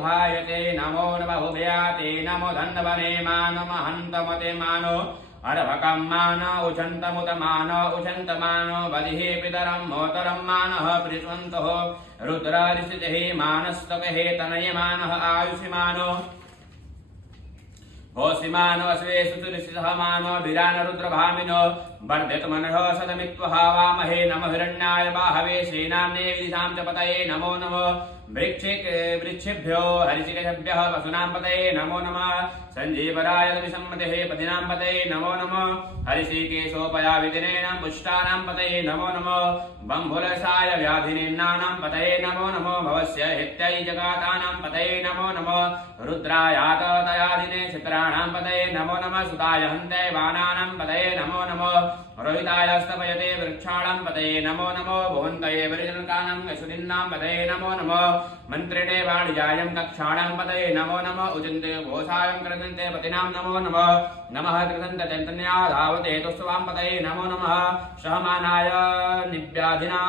भायते नमो नमः उभयाते नमो धन्वने मानो महन्तमते मानो अर्भकं मानो उचन्तमुत मानो उचन्तमानो बलिः पितरं मोतरं मानः पृष्वन्तः रुद्रारिषिः मानस्तकहे तनयमानः आयुषिमानो होसिमानो अश्वेषु तुरिषितः मानो वीरान रुद्रभामिनो वर्धितमनः सदमित्वहा वामहे नमः हिरण्याय बाहवे श्रीनाम्ने विदिशां च पतये नमो नमः वृक्षेभ्यो हरिशिकेभ्यः वसुनां पतये नमो नमः सञ्जीवराय विसम्मतेः पतिनां पतये नमो नमः हरिशिकेशोपयाविदिनेनां पुष्टानां पतये नमो नमः बम्भुलसाय व्याधिनेन्नानां पतये नमो नमः भवस्य हित्यै जगातानां पतये नमो नमः रुद्रायाततयादिने चित्राणां पतये नमो नमः सुताय हन्ते बाणानां पतये नमो नमः रोहिताय स्तपयते वृक्षाणां पतये नमो नमः भुवन्तये वरिजनकानां यशुदिन्नां पतये नमो नमः मन्त्रिणे वाणिजायं कक्षाणां पतये नमो नमः उचिन्ते घोषायं कृतन्ते पतिनां नमो नमः नमः कृतन्ते चैतन्या धावते तुस्वां पतये नमो नमः सहमानाय निव्याधिना